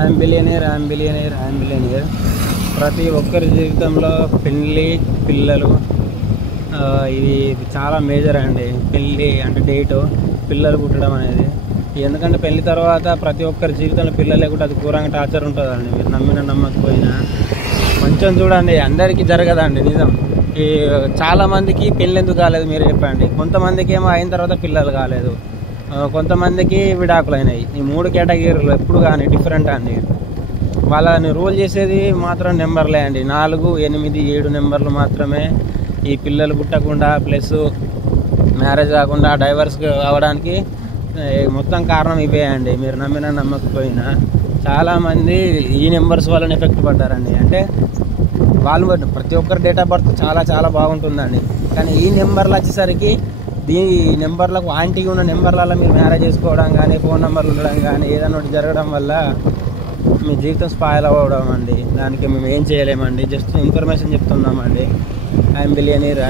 I'm billionaire. ప్రతి ఒక్కరి జీవితంలో పెళ్ళి, పిల్లలు ఇది చాలా మేజర్ అండి. పెళ్ళి అంటే డేటు, పిల్లలు పుట్టడం అనేది. ఎందుకంటే పెళ్లి తర్వాత ప్రతి ఒక్కరి జీవితంలో పిల్లలు లేకుండా అది ఘోరంగా టార్చర్ ఉంటుందండి. మీరు నమ్మినా నమ్మకపోయినా కొంచెం చూడండి, అందరికీ జరగదండి నిజం. ఈ చాలామందికి పెళ్ళి ఎందుకు కాలేదు మీరు చెప్పండి. కొంతమందికి ఏమో అయిన తర్వాత పిల్లలు కాలేదు, కొంతమందికి విడాకులు అయినాయి. ఈ 3 కేటగిరీలు ఎప్పుడు కానీ డిఫరెంట్ అండి. వాళ్ళని రూల్ చేసేది మాత్రం నెంబర్లే అండి. 4, 8, 7 నెంబర్లు మాత్రమే ఈ పిల్లలు పుట్టకుండా ప్లస్ మ్యారేజ్ కాకుండా డైవర్స్ అవ్వడానికి మొత్తం కారణం ఇవే అండి. మీరు నమ్మినా నమ్మకపోయినా చాలామంది ఈ నెంబర్స్ వల్ల ఎఫెక్ట్ పడ్డారండి. అంటే వాళ్ళు ప్రతి ఒక్కరి డేట్ ఆఫ్ బర్త్ చాలా చాలా బాగుంటుందండి, కానీ ఈ నెంబర్లు వచ్చేసరికి ఈ నెంబర్లకు ఆంటీగా ఉన్న నెంబర్లలో మీరు మ్యారేజ్ చేసుకోవడం కానీ, ఫోన్ నెంబర్లు ఉండడం కానీ ఏదైనా ఒకటి జరగడం వల్ల మీ జీవితం స్పాయిల్ అవ్వడం అండి. దానికి మేము ఏం చేయలేమండి, జస్ట్ ఇన్ఫర్మేషన్ చెప్తున్నామండి. I'm billionaire.